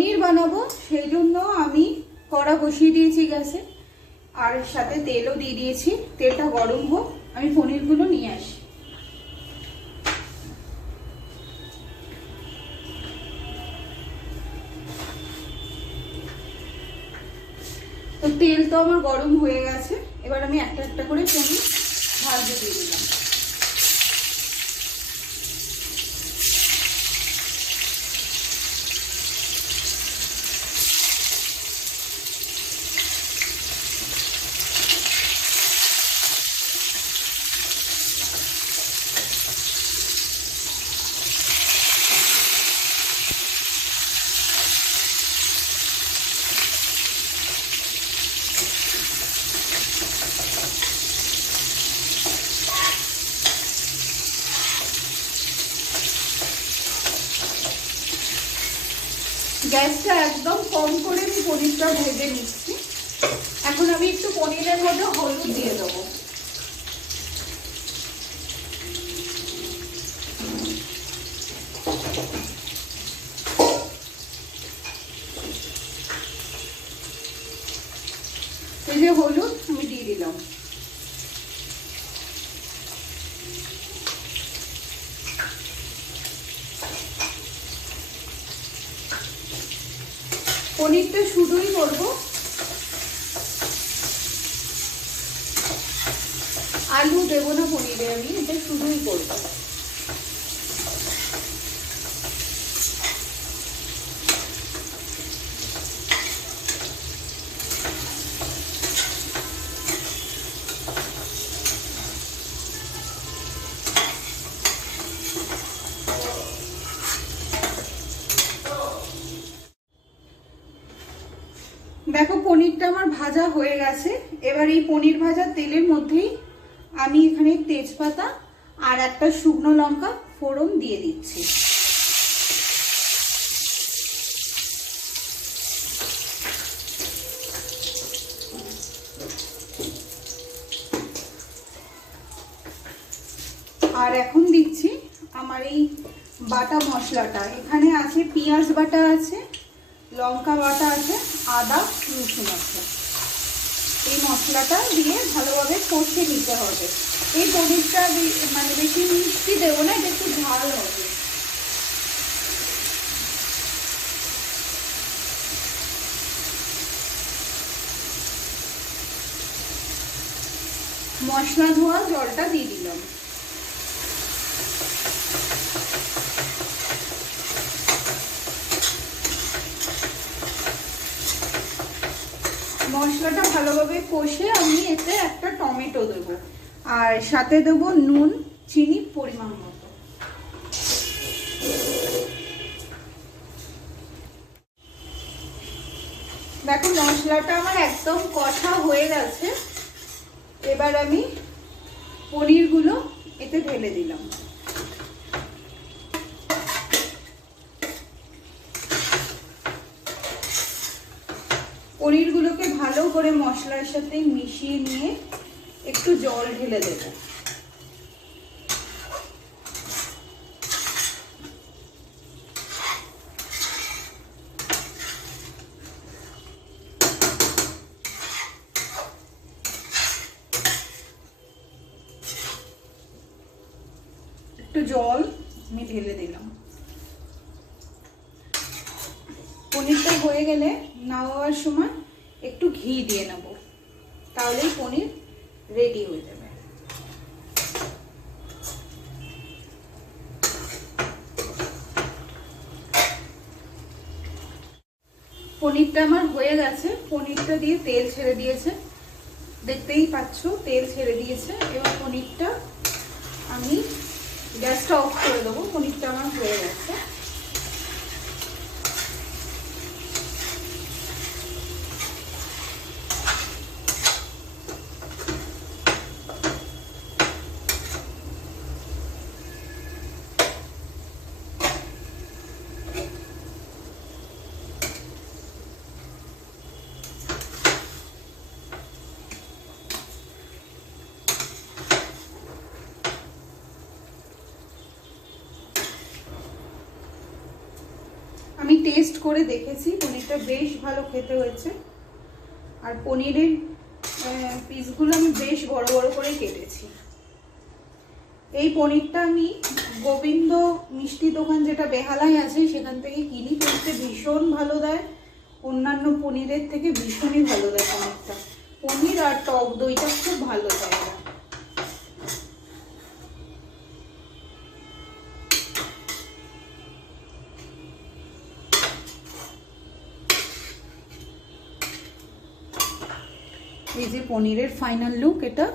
পনির বানাবো, সেই জন্য আমি কড়া বসিয়ে দিয়েছি গ্যাসে। আর সাথে তেলও দিয়ে দিয়েছি, তেলটা গরম হোক, আমি পনিরগুলো নিয়ে আসি। তো তেল তো আমার গরম হয়ে গেছে, এবার আমি একটা একটা করে পনির ভাজতে দিয়ে দিলাম। গ্যাসটা একদম কম করে আমি পনিরটা ভেজে নিচ্ছি। এখন আমি একটু পনিরের মধ্যে হলুদ দিয়ে দেবো। হলুদ, আমি দিয়ে দিলাম। পনিরটা শুধুই করব। আলু দেবো না পনিরে আমি এটা শুধুই করব। দেখো, পনিরটা আমার ভাজা হয়ে গেছে। এবার এই পনির ভাজা তেলের মধ্যেই আমি এখানে তেজপাতা আর একটা শুকনো লঙ্কা ফোড়ন দিয়ে দিচ্ছি। আর এখন দিচ্ছি আমার এই বাটা মশলাটা। এখানে আছে পেঁয়াজ বাটা আছে লঙ্কা বাটা আছে, আদা, রসুন আছে। এই মশলাটা দিয়ে ভালোভাবে কষে নিতে হবে। এই পনিরটা মানে বেশি মিষ্টি দেবো না, এটা একটু ঝাল হবে। মশলা ধোয়া জলটা দিয়ে দিলাম। মশলাটা ভালোভাবে কষে আমি এতে একটা টমেটো দেবো। আর সাথে দেবো নুন, চিনি, পরিমাণ মতো। দেখো মশলাটা আমার একদম কষা হয়ে গেছে। এবার আমি পনিরগুলো এতে ঢেলে দিলাম পনিরগুলোকে ভালো করে মশলার সাথে মিশিয়ে নিয়ে একটু জল ঢেলে দেবো। একটু জল আমি ঢেলে দিলাম। পনিরটা হয়ে গেলে নামাবার সময় একটু ঘি দিয়ে নেব। তাহলেই পনির রেডি হয়ে যাবে। পনিরটা আমার হয়ে গেছে। পনিরটা দিয়ে তেল ছেড়ে দিয়েছে। দেখতেই পাচ্ছ, তেল ছেড়ে দিয়েছে। এবার পনিরটা আমি গ্যাসটা অফ করে দেবো। পনিরটা আমার হয়ে গেছে। আমি টেস্ট করে দেখেছি, পনিরটা বেশ ভালো খেতে হয়েছে। আর পনিরের পিসগুলো আমি বেশ বড় বড় করে কেটেছি। এই পনিরটা আমি গোবিন্দ মিষ্টি দোকান যেটা বেহালায় আছে, সেখান থেকে কিনি। পনিরটা ভীষণ ভালো দেয়। অন্যান্য পনিরের থেকে ভীষণই ভালো দেয় পনিরটা। পনির আর টক দইটা খুব ভালো দেয়। এই যে পনিরের ফাইনাল লুক এটা